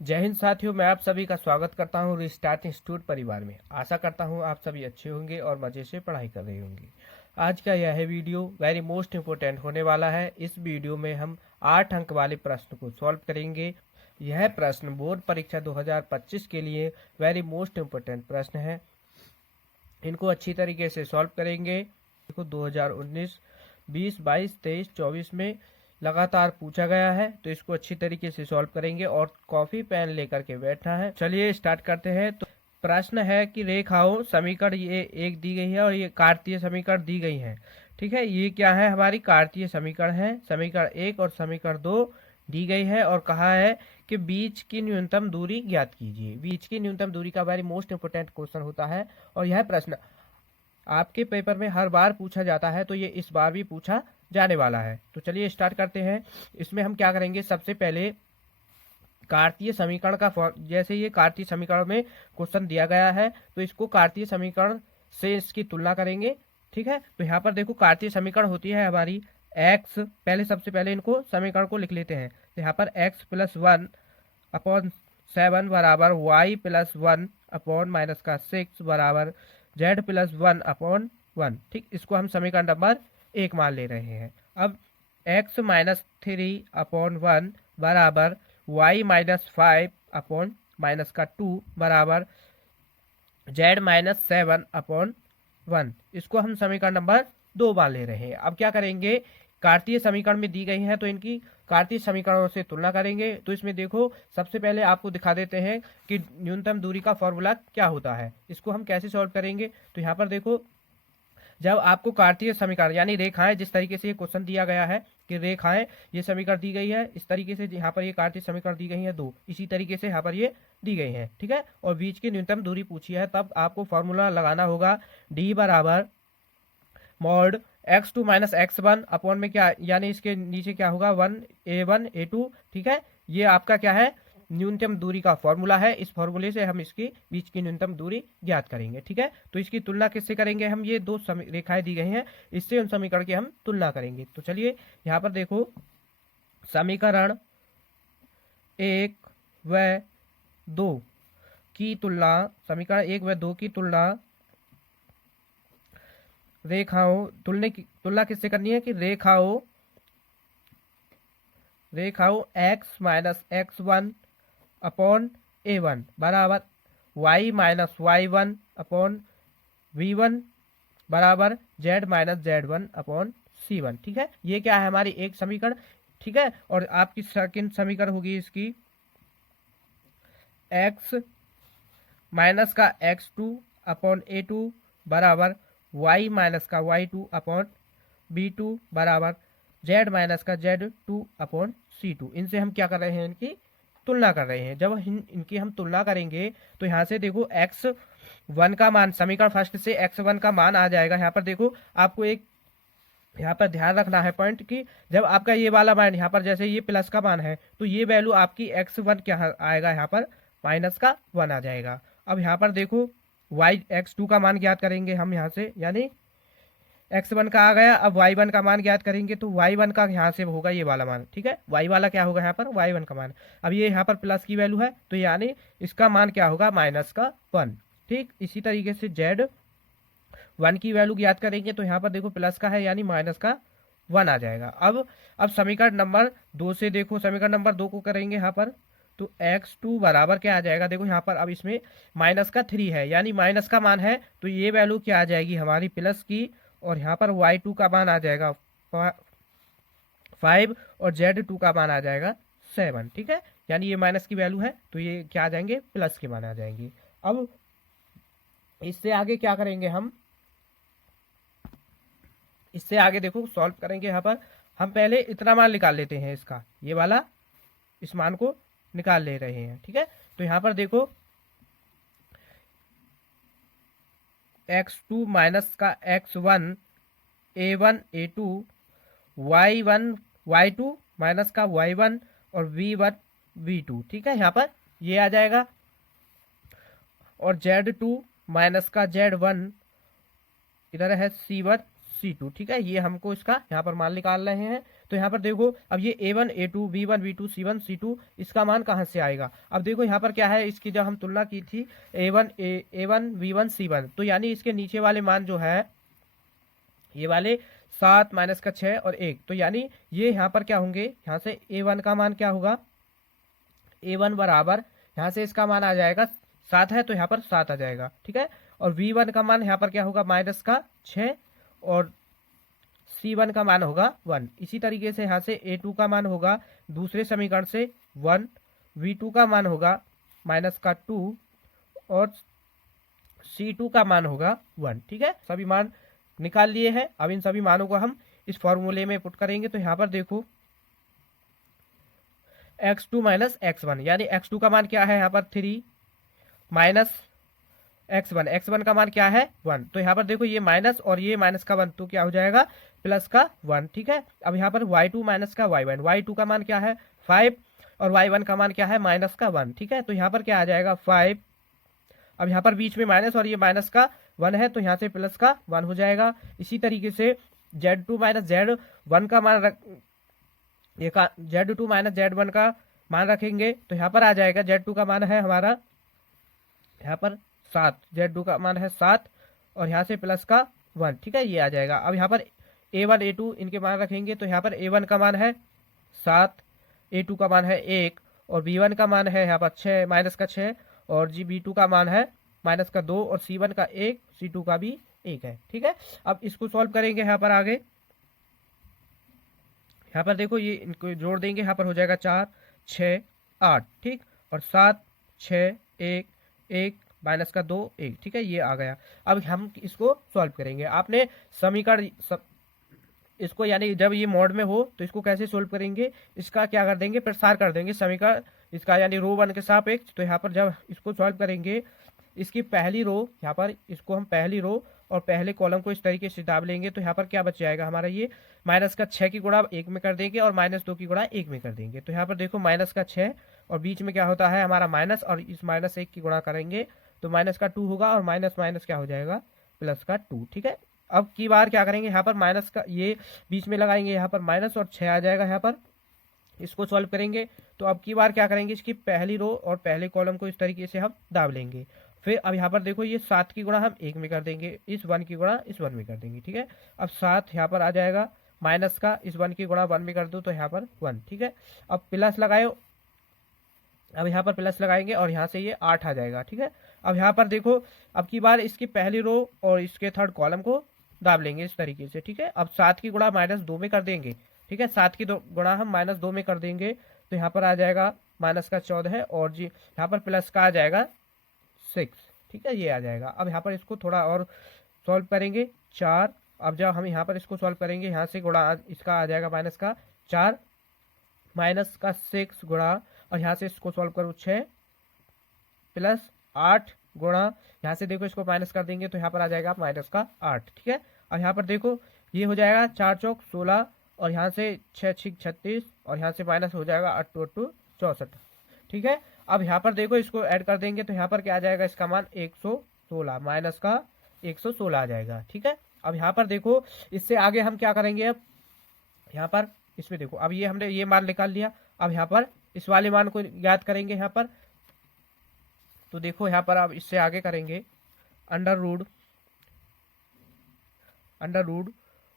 जय हिंद साथियों, मैं आप सभी का स्वागत करता हूं रिस्टार्ट इंस्टीट्यूट परिवार में। आशा करता हूं आप सभी अच्छे होंगे और मज़े से पढ़ाई कर रहे होंगे। आज का यह वीडियो वेरी मोस्ट इम्पोर्टेंट होने वाला है। इस वीडियो में हम 8 अंक वाले प्रश्न को सॉल्व करेंगे। यह प्रश्न बोर्ड परीक्षा 2025 के लिए वेरी मोस्ट इम्पोर्टेंट प्रश्न है। इनको अच्छी तरीके से सॉल्व करेंगे। देखो 2019, 20, 22, 23, 24 में लगातार पूछा गया है, तो इसको अच्छी तरीके से सॉल्व करेंगे और कॉपी पेन लेकर के बैठना है। चलिए स्टार्ट करते हैं। तो प्रश्न है कि रेखाओं समीकरण ये एक दी गई है और ये कार्तीय समीकरण दी गई है। ठीक है, ये क्या है, हमारी कार्तीय समीकरण है। समीकरण 1 और समीकरण 2 दी गई है और कहा है कि बीच की न्यूनतम दूरी ज्ञात कीजिए। बीच की न्यूनतम दूरी का वेरी मोस्ट इंपोर्टेंट क्वेश्चन होता है और यह प्रश्न आपके पेपर में हर बार पूछा जाता है, तो ये इस बार भी पूछा जाने वाला है। तो चलिए स्टार्ट करते हैं। इसमें हम क्या करेंगे, सबसे पहले कार्तीय समीकरण का जैसे ये कार्तीय समीकरण में क्वेश्चन दिया गया है, तो इसको कार्तीय समीकरण से इसकी तुलना करेंगे। ठीक है, तो यहाँ पर देखो कार्तीय समीकरण होती है हमारी एक्स, पहले सबसे पहले इनको समीकरण को लिख लेते हैं। तो यहाँ पर x+1/7 बराबर y+1/-6 बराबर z+1/1। ठीक, इसको हम समीकरण नंबर 1 मान ले रहे हैं। अब x-3/1 बराबर y-5/-2 बराबर z-7/1। इसको हम समीकरण नंबर 2 मान ले रहे हैं। अब क्या करेंगे, कार्तीय समीकरण में दी गई है तो इनकी कार्तीय समीकरणों से तुलना करेंगे। तो इसमें देखो सबसे पहले आपको दिखा देते हैं कि न्यूनतम दूरी का फॉर्मूला क्या होता है। इसको हम कैसे सॉल्व करेंगे, तो यहाँ पर देखो जब आपको कार्तीय समीकरण यानी रेखाएं, जिस तरीके से ये क्वेश्चन दिया गया है कि रेखाएं, ये समीकरण दी गई है इस तरीके से, यहाँ पर ये कार्तीय समीकरण दी गई है 2, इसी तरीके से यहाँ पर ये दी गई है। ठीक है, और बीच की न्यूनतम दूरी पूछी है, तब आपको फॉर्मूला लगाना होगा डी बराबर मॉड x2 - x1 अपॉन में क्या, यानी इसके नीचे क्या होगा 1a1 a2। ठीक है, ये आपका क्या है, न्यूनतम दूरी का फॉर्मूला है। इस फॉर्मूले से हम इसकी बीच की न्यूनतम दूरी ज्ञात करेंगे। ठीक है, तो इसकी तुलना किससे करेंगे हम, ये दो रेखाएं दी गई हैं, इससे उन समीकरण की हम तुलना करेंगे। तो चलिए यहाँ पर देखो समीकरण 1 व 2 की तुलना, समीकरण 1 व 2 की तुलना रेखाओं, तुलना किससे करनी है कि रेखाओं x-x1/a1 बराबर y-y1/v1 बराबर z-z1/c1। ठीक है, ये क्या है, हमारी एक समीकरण। ठीक है, और आपकी सेकंड समीकरण होगी इसकी x माइनस का x2/a2 बराबर y माइनस का y2/b2 बराबर z का z2/c2। इनसे हम क्या कर रहे हैं, इनकी तुलना कर रहे हैं। जब इनकी हम तुलना करेंगे तो यहाँ से देखो x1 का मान, समीकरण फर्स्ट से x1 का मान आ जाएगा। यहाँ पर देखो आपको एक यहाँ पर ध्यान रखना है पॉइंट कि जब आपका ये वाला मान, यहाँ पर जैसे ये प्लस का मान है, तो ये वैल्यू आपकी x1 क्या आएगा, यहाँ पर -1 आ जाएगा। अब यहाँ पर देखो x2 का मान ज्ञात करेंगे हम यहाँ से, यानी x1 का आ गया। अब y1 का मान ज्ञात करेंगे, तो y1 का यहाँ से होगा ये वाला मान। ठीक है, y वाला क्या होगा, यहाँ पर y1 का मान। अब ये यहाँ पर प्लस की वैल्यू है, तो यानी इसका मान क्या होगा, -1। ठीक, इसी तरीके से z1 की वैल्यू ज्ञात करेंगे, तो यहाँ पर देखो प्लस का है यानी -1 आ जाएगा। अब समीकरण नंबर 2 से देखो, समीकरण नंबर 2 को करेंगे यहाँ पर, तो x2 बराबर क्या आ जाएगा, देखो यहाँ पर अब इसमें -3 है, यानी माइनस का मान है, तो ये वैल्यू क्या आ जाएगी हमारी प्लस की, और यहाँ पर y2 का मान आ जाएगा 5 और z2 का मान आ जाएगा 7। ठीक है, यानी ये माइनस की वैल्यू है, तो ये क्या आ जाएंगे, प्लस के मान आ जाएंगे। अब इससे आगे क्या करेंगे हम, इससे आगे देखो सॉल्व करेंगे। यहाँ पर हम पहले इतना मान निकाल लेते हैं, इसका ये वाला, इस मान को निकाल ले रहे हैं। ठीक है, तो यहाँ पर देखो x2 माइनस का x1 a1 a2 y1 y2 minus का y1 और v1 v2। ठीक है, यहाँ पर ये आ जाएगा, और z2 माइनस का z1 इधर है c1 C2, ठीक है। ये हमको इसका यहाँ पर मान निकाल रहे हैं। तो यहाँ पर देखो अब ये A1 A2 B1 B2 C1 C2 इसका मान कहाँ से आएगा। अब देखो यहाँ पर क्या है, इसकी जब हम तुलना की थी A1 B1 C1, तो यानी इसके नीचे वाले मान जो है ये वाले 7 माइनस का 6 और 1, तो यानी ये यहाँ पर क्या होंगे, यहाँ से A1 का मान क्या होगा, A1 बराबर यहाँ से इसका मान आ जाएगा 7 है तो यहाँ पर 7 आ जाएगा, ठीक है। और V1 का मान यहाँ पर क्या होगा, माइनस का 6 और C1 का मान होगा 1। इसी तरीके से यहाँ से A2 का मान होगा दूसरे समीकरण से 1, V2 का मान होगा माइनस का 2 और C2 का मान होगा 1, ठीक है। सभी मान निकाल लिए हैं। अब इन सभी मानों को हम इस फॉर्मूले में पुट करेंगे। तो यहाँ पर देखो x2 माइनस x1, यानी x2 का मान क्या है यहाँ पर 3 माइनस x1 का मान क्या है 1। तो यहाँ पर देखो ये माइनस और ये माइनस का 1, तो क्या हो जाएगा प्लस का 1, ठीक है। अब यहाँ पर y2 माइनस का y1, y2 का मान क्या है 5 और y1 का मान क्या है माइनस का 1, ठीक है। तो यहाँ पर क्या आ जाएगा 5। अब यहाँ पर बीच में माइनस और ये माइनस का 1 है तो यहाँ से प्लस का 1 हो जाएगा। इसी तरीके से z2 माइनस z1 का मान z2 माइनस z1 का मान रखेंगे तो यहाँ पर आ जाएगा z2 का मान है हमारा यहाँ पर 7, z2 का मान है 7 और यहाँ से प्लस का 1, ठीक है, ये आ जाएगा। अब यहाँ पर A1 A2 इनके मान रखेंगे तो यहाँ पर A1 का मान है 7, A2 का मान है 1 और B1 का मान है यहाँ पर 6 माइनस का 6 और B2 का मान है माइनस का 2 और C1 का 1, C2 का भी 1 है, ठीक है। अब इसको सॉल्व करेंगे यहाँ पर आगे। यहाँ पर देखो ये इनको जोड़ देंगे, यहाँ पर हो जाएगा 4 6 8, ठीक, और 7 6 1 1 माइनस का 2 1, ठीक है, ये आ गया। अब हम इसको सॉल्व करेंगे। आपने समीकरण इसको यानी जब ये मोड में हो तो इसको कैसे सोल्व करेंगे, इसका क्या कर देंगे, प्रसार कर देंगे समीकरण इसका, यानी रो 1 के सापेक्ष। तो यहाँ पर जब इसको सॉल्व करेंगे इसकी पहली रो, यहाँ पर इसको हम पहली रो और पहले कॉलम को इस तरीके से दाब लेंगे तो यहाँ पर क्या बच जाएगा हमारा, ये माइनस का 6 की गुणा 1 में कर देंगे और माइनस 2 की गुणा 1 में कर देंगे। तो यहाँ पर देखो माइनस का 6 और बीच में क्या होता है हमारा माइनस, और इस माइनस 1 की गुणा करेंगे तो माइनस का 2 होगा और माइनस माइनस क्या हो जाएगा प्लस का 2, ठीक है। अब की बार क्या करेंगे, यहाँ पर माइनस का ये बीच में लगाएंगे, यहाँ पर माइनस और 6 आ जाएगा यहाँ पर। इसको सॉल्व करेंगे तो अब की बार क्या करेंगे, इसकी पहली रो और पहले कॉलम को इस तरीके से हम दाब लेंगे। फिर अब यहाँ पर देखो ये 7 की गुणा हम 1 में कर देंगे, इस 1 की गुणा इस 1 में कर देंगे, ठीक है। अब 7 यहाँ पर आ जाएगा माइनस का, इस 1 की गुणा 1 में कर दो तो यहाँ पर 1, ठीक है। अब प्लस लगाए, अब यहाँ पर प्लस लगाएंगे और यहाँ से ये 8 आ जाएगा, ठीक है। अब यहाँ पर देखो अब की बार इसकी पहली रो और इसके थर्ड कॉलम को दाब लेंगे इस तरीके से, ठीक है। अब 7 की गुणा माइनस 2 में कर देंगे, ठीक है, 7 की गुणा हम माइनस 2 में कर देंगे तो यहाँ पर आ जाएगा माइनस का 14 और जी यहाँ पर प्लस का आ जाएगा 6, ठीक है, ये आ जाएगा। अब यहाँ पर इसको थोड़ा और सॉल्व करेंगे 4। अब जब हम यहाँ पर इसको सॉल्व करेंगे यहाँ से गुणा इसका आ जाएगा माइनस का 4 माइनस का 6 गुणा और यहाँ से इसको सॉल्व करो 6 प्लस 8 गुणा, यहाँ से देखो इसको माइनस कर देंगे तो यहाँ पर आ जाएगा माइनस का 8, ठीक है। अब यहाँ पर देखो ये हो जाएगा 4 चौक 16 और यहाँ से 6 6 36 और यहाँ से माइनस हो जाएगा 8 8 64, ठीक है। अब यहाँ पर देखो इसको ऐड कर देंगे तो यहाँ पर क्या आ जाएगा, इसका मान 116 माइनस का 116 आ जाएगा, ठीक है। अब यहाँ पर देखो इससे आगे हम क्या करेंगे, अब यहाँ पर इसमें देखो अब ये हमने ये मान निकाल लिया। अब यहाँ पर इस वाले मान को याद करेंगे यहाँ पर, तो देखो यहाँ पर अब इससे आगे करेंगे under root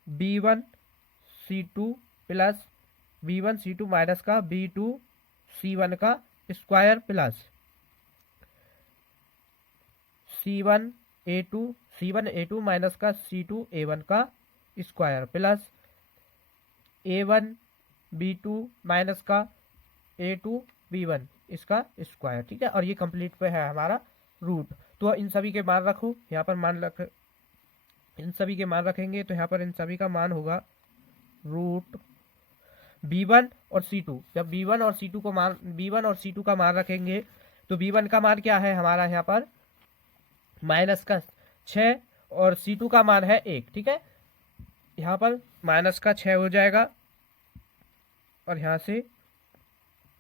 B1 C2 plus B1 C2 minus का B2 C1 का square plus C1 A2 minus का C2 A1 का square plus A1 B2 minus का A2 B1 इसका स्क्वायर, ठीक है। और ये कंप्लीट पे है हमारा रूट। तो इन सभी के मान रखो, यहाँ पर मान रख, इन सभी के मान रखेंगे तो यहाँ पर इन सभी का मान होगा रूट B1 और C2। जब B1 और C2 का मान रखेंगे तो B1 का मान क्या है हमारा यहाँ पर माइनस का 6 और C2 का मान है 1, ठीक है। यहाँ पर माइनस का 6 हो जाएगा और यहाँ से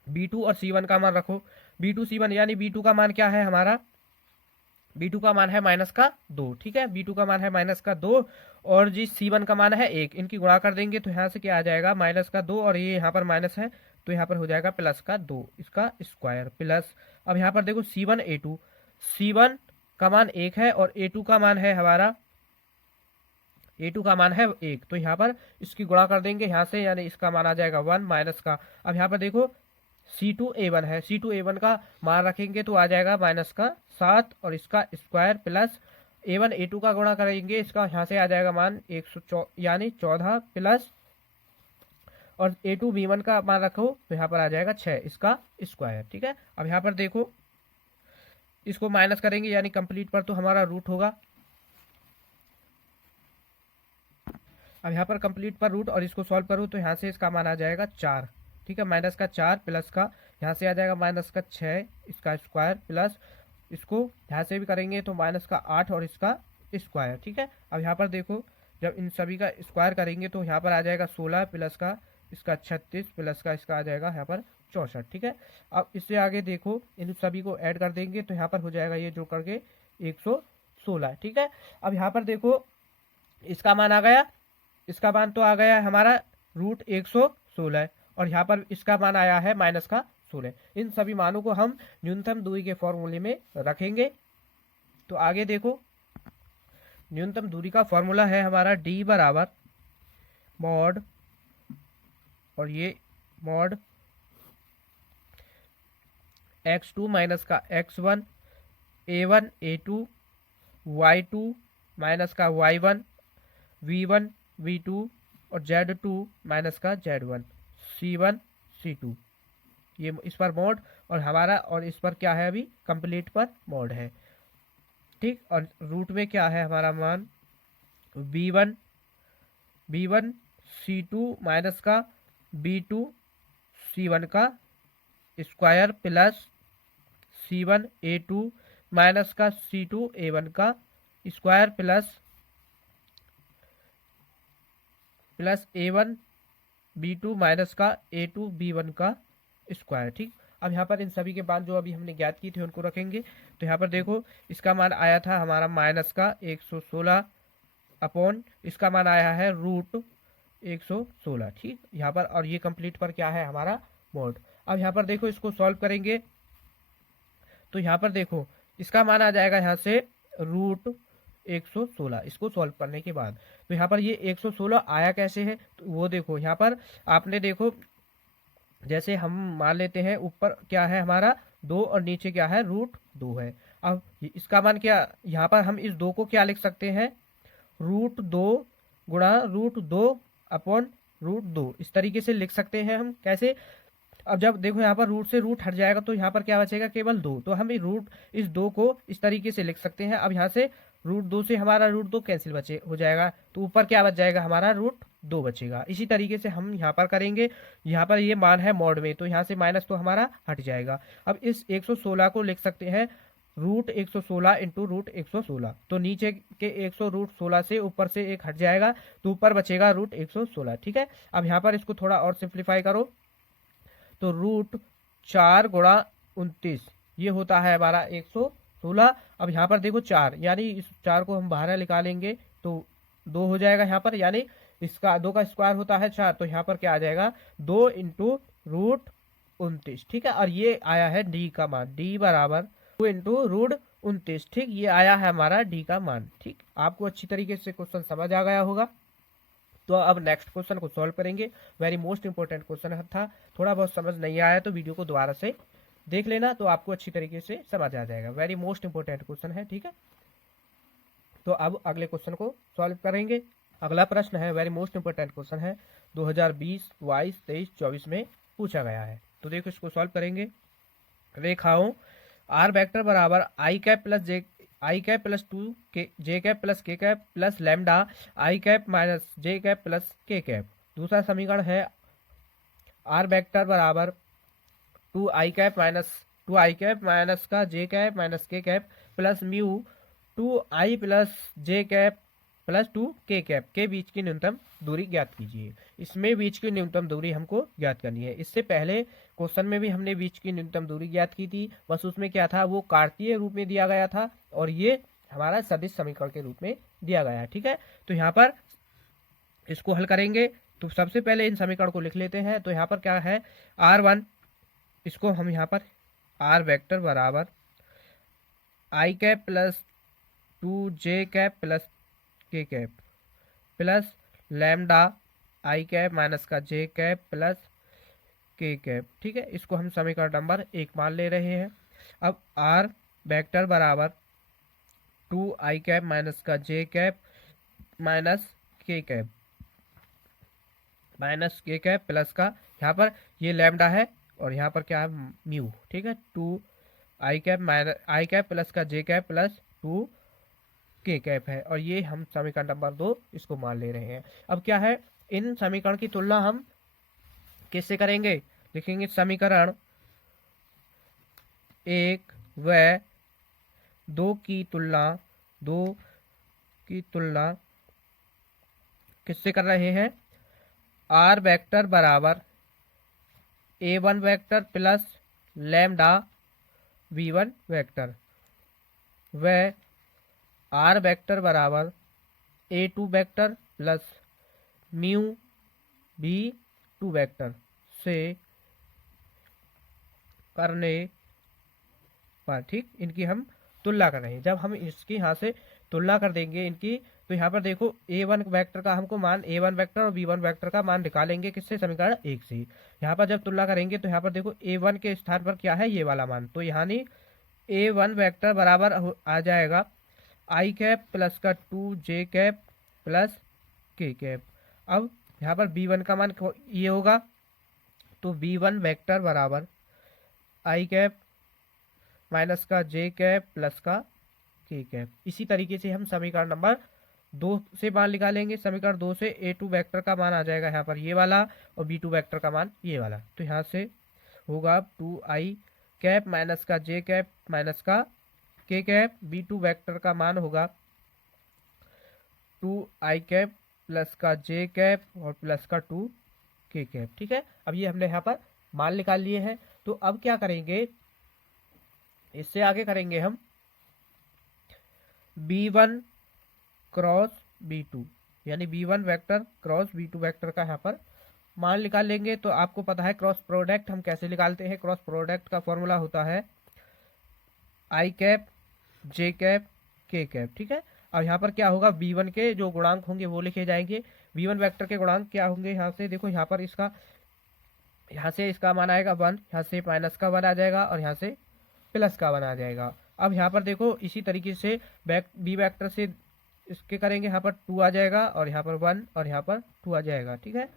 B2 और C1 का मान रखो, B2 C1 यानी B2 का मान क्या है हमारा B2 का मान है -2, ठीक है, B2 का मान है -2 और जी C1 का मान है 1। इनकी गुणा कर देंगे तो यहाँ से क्या आ जाएगा -2 और ये यहाँ पर माइनस है तो यहाँ पर हो जाएगा +2 इसका स्क्वायर प्लस। अब यहाँ पर देखो C1 A2, C1 का मान 1 है और A2 का मान है हमारा A2 का मान है 1, तो यहाँ पर इसकी गुणा कर देंगे यहाँ से, यानी इसका मान आ जाएगा 1 माइनस का। अब यहाँ पर देखो C2A1 है, C2A1 का मान रखेंगे तो आ जाएगा -7 और इसका स्क्वायर प्लस A1 A2 का गुणा करेंगे, इसका यहाँ से आ जाएगा मान 114 यानी 14 प्लस और A2 B1 का मान रखो तो यहाँ पर आ जाएगा 6 इसका स्क्वायर, ठीक है। अब यहाँ पर देखो इसको माइनस करेंगे यानी कंप्लीट पर तो हमारा रूट होगा। अब यहाँ पर कंप्लीट पर रूट और इसको सॉल्व करूँ तो यहाँ से इसका मान आ जाएगा 4, ठीक है, -4 प्लस का यहाँ से आ जाएगा -6 इसका स्क्वायर प्लस इसको यहाँ से भी करेंगे तो -8 और इसका स्क्वायर, ठीक है। अब यहाँ पर देखो जब इन सभी का स्क्वायर करेंगे तो यहाँ पर आ जाएगा 16 प्लस का इसका 36 प्लस का इसका आ जाएगा यहाँ पर 64, ठीक है। अब इससे आगे देखो इन सभी को ऐड कर देंगे तो यहाँ पर हो जाएगा ये जोड़ करके 116, ठीक है। अब यहाँ पर देखो इसका मान आ गया, इसका मान तो आ गया हमारा √116 और यहाँ पर इसका मान आया है -16। इन सभी मानों को हम न्यूनतम दूरी के फॉर्मूले में रखेंगे। तो आगे देखो न्यूनतम दूरी का फॉर्मूला है हमारा D बराबर मॉड और ये मॉड x2 माइनस का x1 A1 A2 y2 minus का y1 v1 v2 और z2 माइनस का z1 c1 c2, ये इस पर मॉड और हमारा और इस पर क्या है अभी कंप्लीट पर मॉड है, ठीक। और रूट में क्या है हमारा मान b1 c2 माइनस का b2 c1 का square plus c1 a2 minus का c2 a1 का square plus a1 b2 minus का a2 b1 का स्क्वायर, ठीक। अब यहाँ पर इन सभी के मान जो अभी हमने ज्ञात की थे उनको रखेंगे। तो यहाँ पर देखो इसका मान आया था हमारा -116 अपॉन इसका मान आया है √116, ठीक यहाँ पर। और ये कंप्लीट पर क्या है हमारा मॉड। अब यहाँ पर देखो इसको सॉल्व करेंगे तो यहाँ पर देखो इसका मान आ जाएगा यहाँ से √116 इसको सॉल्व करने के बाद। तो यहाँ पर ये 116 आया कैसे है तो वो देखो यहाँ पर आपने देखो जैसे हम मान लेते हैं ऊपर क्या है हमारा 2 और नीचे क्या है √2 है। अब इसका मान क्या यहाँ पर हम इस 2 को क्या लिख सकते हैं √2 गुणा √2 अपॉन √2, इस तरीके से लिख सकते हैं हम। कैसे, अब जब देखो यहाँ पर रूट से रूट हट जाएगा तो यहाँ पर क्या बचेगा केवल 2, तो हम इस 2 को इस तरीके से लिख सकते हैं। अब यहाँ से √2 से हमारा √2 कैंसिल हो जाएगा तो ऊपर क्या बच जाएगा हमारा √2 बचेगा। इसी तरीके से हम यहाँ पर करेंगे, यहाँ पर ये मान है मॉड में तो यहाँ से माइनस तो हमारा हट जाएगा। अब इस 116 को लिख सकते हैं √116 इंटू √116, तो नीचे के 100 √16 से ऊपर से 1 हट जाएगा तो ऊपर बचेगा √116, ठीक है। अब यहाँ पर इसको थोड़ा और सिंप्लीफाई करो तो √4 गुणा 29 ये होता है हमारा 116। अब यहाँ पर देखो 4 यानी इस 4 को हम बाहर निकालेंगे तो 2 हो जाएगा यहाँ पर, यानी इसका 2 का स्क्वायर होता है 4, तो यहाँ पर क्या आ जाएगा 2 इंटू √29, ठीक है। और ये आया है डी का मान, डी बराबर 2 इंटू √29, ठीक, ये आया है हमारा डी का मान, ठीक। आपको अच्छी तरीके से क्वेश्चन समझ आ गया होगा। तो अब नेक्स्ट क्वेश्चन को सॉल्व करेंगे। वेरी मोस्ट इंपॉर्टेंट क्वेश्चन था, थोड़ा बहुत समझ नहीं आया तो वीडियो को दोबारा से देख लेना तो आपको अच्छी तरीके से समझ आ जाएगा। वेरी मोस्ट इंपॉर्टेंट क्वेश्चन है, ठीक है। तो अब अगले क्वेश्चन को सॉल्व करेंगे। अगला प्रश्न है वेरी मोस्ट इंपॉर्टेंट क्वेश्चन है, 2020, 22, 23, 24 में पूछा गया है। तो देखो इसको सॉल्व करेंगे। रेखाओं आर वेक्टर बराबर i cap plus 2 J cap plus k cap plus lambda i cap minus J cap plus k cap. दूसरा समीकरण है आर वेक्टर बराबर 2 आई कैप माइनस का जे कैप माइनस के कैप प्लस म्यू 2 आई plus जे cap plus 2 के cap के बीच की न्यूनतम दूरी ज्ञात कीजिए। इसमें बीच की न्यूनतम दूरी हमको ज्ञात करनी है। इससे पहले क्वेश्चन में भी हमने बीच की न्यूनतम दूरी ज्ञात की थी, बस उसमें क्या था, वो कार्तीय रूप में दिया गया था और ये हमारा सदिश समीकरण के रूप में दिया गया है। ठीक है, तो यहाँ पर इसको हल करेंगे तो सबसे पहले इन समीकरण को लिख लेते हैं। तो यहाँ पर क्या है, R1, इसको हम यहाँ पर R वेक्टर बराबर i cap plus 2j cap plus k cap plus lambda i cap minus का j cap plus k cap. ठीक है, इसको हम समीकरण नंबर 1 मान ले रहे हैं। अब R वेक्टर बराबर 2 आई कैप माइनस का जे कैप माइनस के कैप प्लस का, यहाँ पर ये लैम्डा है और यहाँ पर क्या है, म्यू। ठीक है, 2 आई कैप प्लस का जे कैप प्लस 2 के कैप है और ये हम समीकरण नंबर 2 इसको मान ले रहे हैं। अब क्या है, इन समीकरण की तुलना हम किससे करेंगे, लिखेंगे समीकरण 1 व 2 की तुलना किससे कर रहे हैं, R वेक्टर बराबर A1 vector plus lambda V1 vector व R वेक्टर बराबर A2 vector plus mu B2 vector से करने पर। ठीक, इनकी हम तुलना कर रहे हैं। जब हम इसकी यहाँ से तुलना कर देंगे इनकी, तो यहाँ पर देखो A1 वेक्टर का हमको मान, A1 वेक्टर और B1 वेक्टर का मान निकालेंगे किससे, समीकरण 1 से। यहाँ पर जब तुलना करेंगे तो यहाँ पर देखो A1 के स्थान पर क्या है, ये वाला मान, तो यहाँ नहीं A1 वेक्टर बराबर आ जाएगा आई कैप प्लस का 2j cap plus k cap. अब यहाँ पर B1 का मान ये होगा, तो B1 वेक्टर बराबर आई कैप माइनस का जे कैप प्लस का के कैप। इसी तरीके से हम समीकरण नंबर 2 से मान निकालेंगे। समीकरण 2 से A2 वेक्टर का मान आ जाएगा यहाँ पर ये वाला और B2 वेक्टर का मान ये वाला, तो यहाँ से होगा 2 आई कैप माइनस का जे कैप माइनस का के कैप। B2 वेक्टर का मान होगा 2 आई कैप प्लस का जे कैप और प्लस का 2 के कैप। ठीक है, अब ये हमने यहाँ पर मान निकाल लिए हैं। तो अब क्या करेंगे, इससे आगे करेंगे हम B1 क्रॉस B2, यानी B1 vector cross B2 vector का यहाँ पर मान निकाल लेंगे। तो आपको पता है क्रॉस प्रोडक्ट हम कैसे निकालते हैं, क्रॉस प्रोडक्ट का फॉर्मूला होता है आई कैप जे कैप के कैप। ठीक है, अब यहाँ पर क्या होगा, B1 के जो गुणांक होंगे वो लिखे जाएंगे। B1 वेक्टर के गुणांक क्या होंगे, यहाँ से देखो, यहाँ पर यहाँ से इसका मान आएगा 1, यहाँ से माइनस का 1 आ जाएगा और यहाँ से प्लस का 1 आ जाएगा। अब यहाँ पर देखो इसी तरीके से बी वेक्टर से इसके करेंगे, यहाँ पर 2 आ जाएगा और यहाँ पर 1 और यहाँ पर 2 आ जाएगा। ठीक है,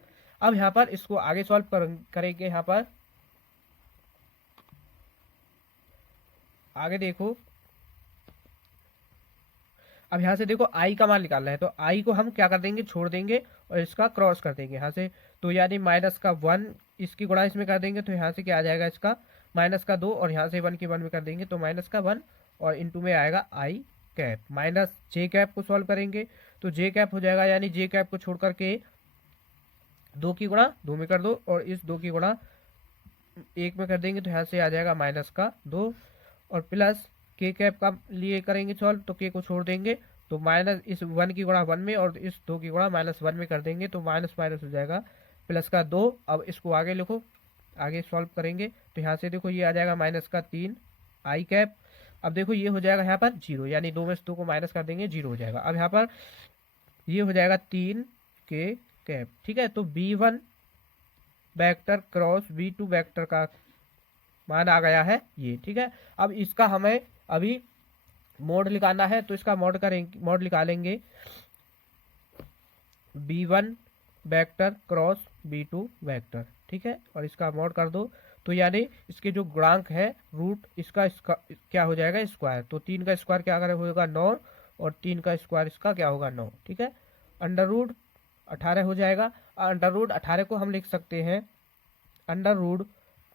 अब यहाँ पर इसको आगे सॉल्व करेंगे। यहाँ पर आगे देखो, अब यहाँ से देखो आई का मान निकालना है, तो आई को हम क्या कर देंगे, छोड़ देंगे और इसका क्रॉस कर देंगे यहाँ से, तो यानी माइनस का 1 इसकी गुणा इसमें कर देंगे, तो यहाँ से क्या आ जाएगा, इसका माइनस का 2 और यहाँ से 1 की 1 में कर देंगे तो माइनस का 1 और इनटू में आएगा आई कैप माइनस जे कैप को सॉल्व करेंगे तो जे कैप हो जाएगा, यानी जे कैप को छोड़ करके 2 की गुणा 2 में कर दो और इस 2 की गुणा 1 में कर देंगे तो यहाँ से आ जाएगा माइनस का 2 और प्लस के कैप का लिए करेंगे सॉल्व, तो के को छोड़ देंगे तो माइनस इस 1 की गुणा 1 में और इस 2 की गुणा माइनस 1 में कर देंगे तो माइनस माइनस हो जाएगा प्लस का 2। अब इसको आगे लिखो, आगे सॉल्व करेंगे तो यहाँ से देखो ये आ जाएगा माइनस का 3 आई कैप। अब देखो ये हो जाएगा यहाँ पर 0, यानी 2 में से 2 को माइनस कर देंगे 0 हो जाएगा। अब यहाँ पर ये हो जाएगा 3 के कैप। ठीक है, तो B1 vector cross B2 vector का मान आ गया है ये। ठीक है, अब इसका हमें अभी मोड निकालना है, तो इसका मोड निकालेंगे B1 vector cross B2 vector. ठीक है, और इसका मोड कर दो तो यानी इसके जो गुणांक है रूट इसका क्या हो जाएगा, स्क्वायर, तो 3 का स्क्वायर क्या होगा 9 और 3 का स्क्वायर इसका क्या होगा 9। ठीक है, अंडर रूट 18 हो जाएगा। अंडर रूट 18 को हम लिख सकते हैं अंडर रूट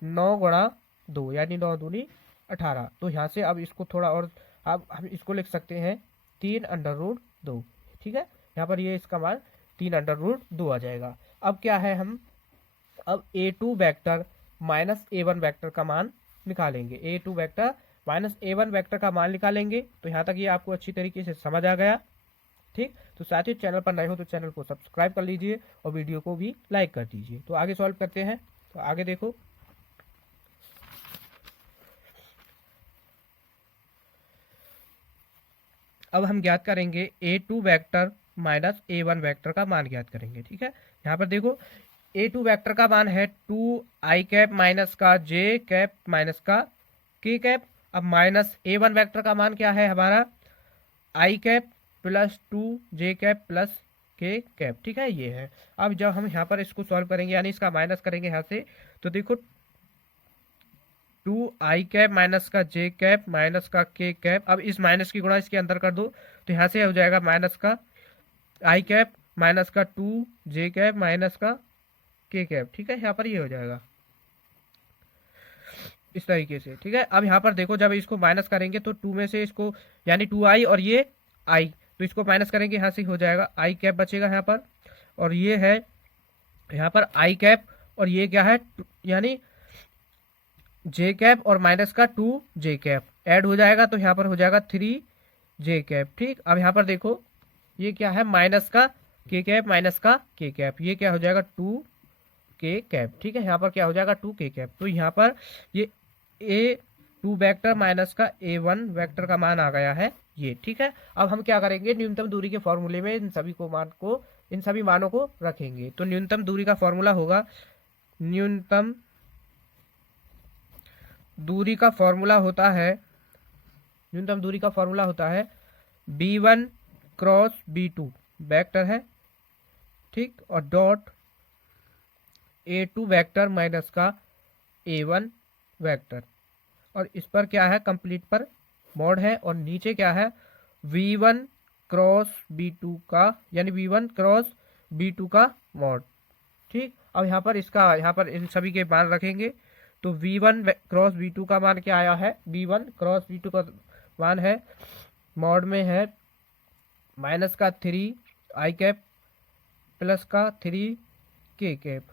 9 गुणा 2, यानी 9 दूनी 18। तो यहाँ से अब इसको थोड़ा और अब हम इसको लिख सकते हैं 3 अंडर रूट 2। ठीक है, यहाँ पर ये इसका मान 3√2 आ जाएगा। अब क्या है, हम अब a2 vector minus a1 vector का मान निकालेंगे। a2 vector minus a1 vector का मान निकालेंगे। तो यहाँ तक ये आपको अच्छी तरीके से समझ आ गया। ठीक, तो साथियों चैनल पर नए हो तो चैनल को सब्सक्राइब कर लीजिए और वीडियो को भी लाइक कर दीजिए। तो आगे सॉल्व करते हैं। तो आगे देखो, अब हम ज्ञात करेंगे a2 vector minus a1 vector का मान ज्ञात करेंगे। ठीक है, यहाँ पर देखो a2 वेक्टर का मान है 2i कैप माइनस का j कैप माइनस का k कैप। अब माइनस a1 वेक्टर का मान क्या है हमारा, i cap plus 2j cap plus k cap. ठीक है, ये है। अब जब हम यहाँ पर इसको सॉल्व करेंगे यानी इसका माइनस करेंगे यहाँ से, तो देखो 2i कैप माइनस का j कैप माइनस का k कैप। अब इस माइनस की गुणा इसके अंदर कर दो तो यहाँ से हो जाएगा माइनस का i कैप माइनस का 2j कैप माइनस का k कैप। ठीक है, यहाँ पर ये हो जाएगा इस तरीके से। ठीक है, अब यहाँ पर देखो जब इसको माइनस करेंगे तो 2 में से इसको यानी 2i और ये i, तो इसको माइनस करेंगे यहाँ से हो जाएगा i कैप बचेगा यहाँ पर, और ये है यहाँ पर i कैप, और ये क्या है यानी j कैप और माइनस का 2j कैप ऐड हो जाएगा तो यहाँ पर हो जाएगा 3j कैप। ठीक, अब यहाँ पर देखो ये क्या है, माइनस का k कैप माइनस का k कैप, ये क्या हो जाएगा 2k कैप। ठीक है, यहाँ पर क्या हो जाएगा 2k कैप। तो यहाँ पर ये a2 वेक्टर माइनस का a1 वेक्टर का मान आ गया है ये। ठीक है, अब हम क्या करेंगे, न्यूनतम दूरी के फॉर्मूले में इन सभी मानों को रखेंगे। तो न्यूनतम दूरी का फॉर्मूला होगा, न्यूनतम दूरी का फॉर्मूला होता है b1 क्रॉस b2 वेक्टर है। ठीक, और डॉट a2 वेक्टर माइनस का a1 वेक्टर, और इस पर क्या है कंप्लीट पर मॉड है, और नीचे क्या है v1 क्रॉस b2 का यानी v1 क्रॉस b2 का मॉड। ठीक, अब यहाँ पर इन सभी के मान रखेंगे। तो v1 क्रॉस v2 का मान क्या आया है, v1 क्रॉस v2 का मान है मॉड में है माइनस का 3i कैप प्लस का 3k कैप,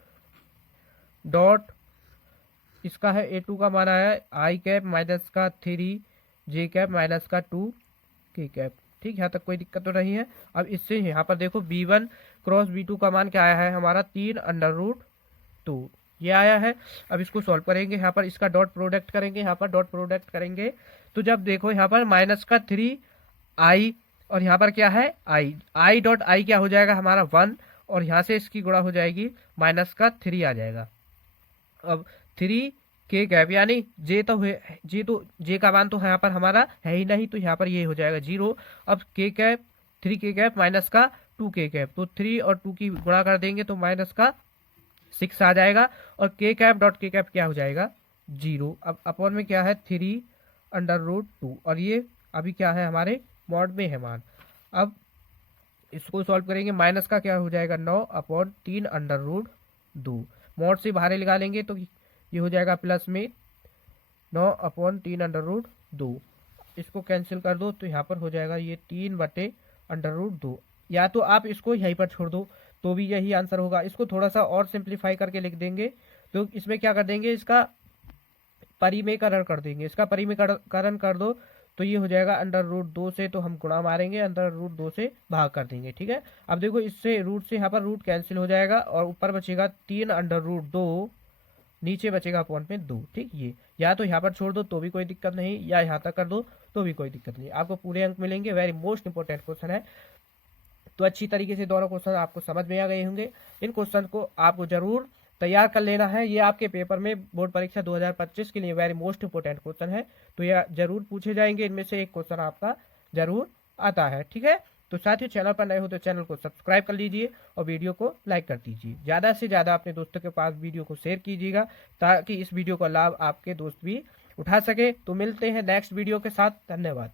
डॉट इसका है a2 का मान आया i कैप माइनस का 3j कैप माइनस का 2k कैप। ठीक, यहाँ तक कोई दिक्कत तो नहीं है। अब इससे यहाँ पर देखो b1 क्रॉस b2 का मान क्या आया है हमारा 3√2 ये आया है। अब इसको सॉल्व करेंगे, यहाँ पर इसका डॉट प्रोडक्ट करेंगे, यहाँ पर डॉट प्रोडक्ट करेंगे तो जब देखो यहाँ पर माइनस का 3i और यहाँ पर क्या है i डॉट i क्या हो जाएगा हमारा 1, और यहाँ से इसकी गुणा हो जाएगी माइनस का 3 आ जाएगा। अब 3k कैप यानी j का मान तो यहाँ पर हमारा है ही नहीं, तो यहाँ पर ये हो जाएगा 0। अब k cap 3k cap minus का 2k कैप, तो 3 और 2 की गुणा कर देंगे तो माइनस का 6 आ जाएगा, और k cap dot k cap क्या हो जाएगा 0। अब अपॉन में क्या है 3√2, और ये अभी क्या है हमारे मॉड में है मान। अब इसको सॉल्व करेंगे, माइनस का क्या हो जाएगा 9/3√2, मॉड से बाहर निकालेंगे तो ये हो जाएगा प्लस में 9/3√2। इसको कैंसिल कर दो तो यहाँ पर हो जाएगा ये 3/√2, या तो आप इसको यहीं पर छोड़ दो तो भी यही आंसर होगा। इसको थोड़ा सा और सिंप्लीफाई करके लिख देंगे तो इसमें क्या कर देंगे, इसका परिमेयकरण कर देंगे। इसका परिमेयकरण कर दो तो ये हो जाएगा √2 से, तो हम गुणा मारेंगे √2 से भाग कर देंगे। ठीक है, अब देखो इससे रूट से यहाँ पर रूट कैंसिल हो जाएगा और ऊपर बचेगा 3√2, नीचे बचेगा अपॉन में 2। ठीक, ये या तो यहाँ पर छोड़ दो तो भी कोई दिक्कत नहीं, या यहाँ तक कर दो तो भी कोई दिक्कत नहीं, आपको पूरे अंक मिलेंगे। वेरी मोस्ट इंपॉर्टेंट क्वेश्चन है। तो अच्छी तरीके से दोनों क्वेश्चन आपको समझ में आ गए होंगे। इन क्वेश्चन को आपको जरूर तैयार कर लेना है, ये आपके पेपर में बोर्ड परीक्षा 2025 के लिए वेरी मोस्ट इंपोर्टेंट क्वेश्चन है, तो यह जरूर पूछे जाएंगे। इनमें से एक क्वेश्चन आपका जरूर आता है। ठीक है, तो साथियों चैनल पर नए हो तो चैनल को सब्सक्राइब कर लीजिए और वीडियो को लाइक कर दीजिए। ज़्यादा से ज़्यादा अपने दोस्तों के पास वीडियो को शेयर कीजिएगा ताकि इस वीडियो का लाभ आपके दोस्त भी उठा सके। तो मिलते हैं नेक्स्ट वीडियो के साथ, धन्यवाद।